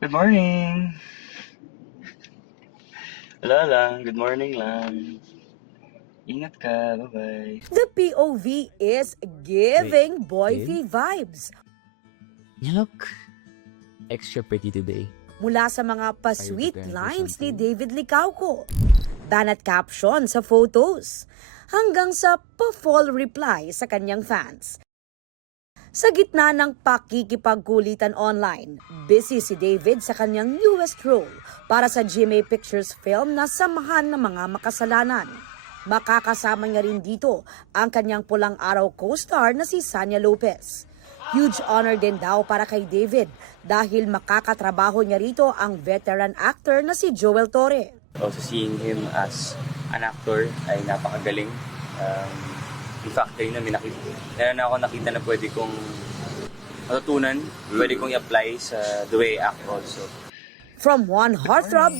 Good morning! Wala lang, good morning lang. Ingat ka, bye-bye. The POV is giving boy babe? vibes. You look extra pretty today. Mula sa mga pa-sweet preparing for lines ni something? David Licauco, banat caption sa photos, hanggang sa pa-fall reply sa kanyang fans. Sa gitna ng pakikipagkulitan online, busy si David sa kanyang newest role para sa GMA Pictures film na Samahan ng Mga Makasalanan. Makakasama niya rin dito ang kanyang pulang araw co-star na si Sanya Lopez. Huge honor din daw para kay David dahil makakatrabaho niya rito ang veteran actor na si Joel Torre. Also seeing him as an actor ay napakagaling. In fact, kayo na meron na ako nakita na pwede kong matutunan, pwede kong i-apply sa the way I act also. From one heartthrob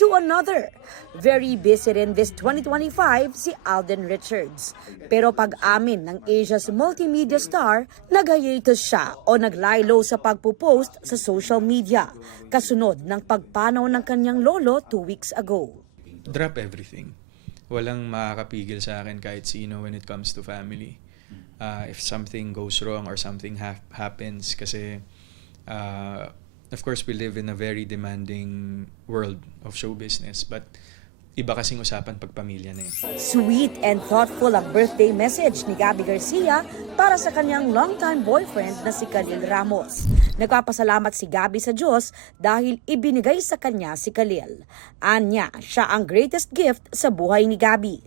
to another. Very busy rin this 2025 si Alden Richards. Pero pag-amin ng Asia's multimedia star, nag-hiatus siya o nag-lie-low sa pagpo-post sa social media, kasunod ng pagpanaw ng kanyang lolo 2 weeks ago. Drop everything. Walang makakapigil sa akin kahit sino when it comes to family. If something goes wrong or something happens kasi of course, we live in a very demanding world of show business, but iba kasing usapan pag pamilya na yun. Sweet and thoughtful ang birthday message ni Gabby Garcia para sa kanyang longtime boyfriend na si Khalil Ramos. Nagpapasalamat si Gabby sa Diyos dahil ibinigay sa kanya si Khalil. Anya, siya ang greatest gift sa buhay ni Gabby.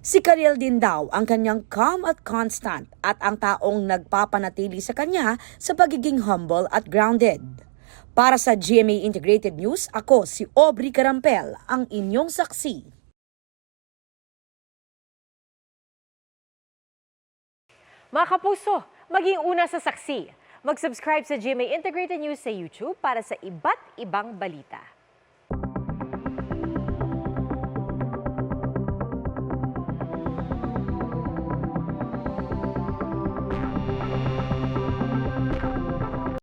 Si Khalil din daw ang kanyang calm at constant at ang taong nagpapanatili sa kanya sa pagiging humble at grounded. Para sa GMA Integrated News, ako si Aubrey Carampel, ang inyong saksi. Mga kapuso, maging una sa saksi. Mag-subscribe sa GMA Integrated News sa YouTube para sa iba't ibang balita.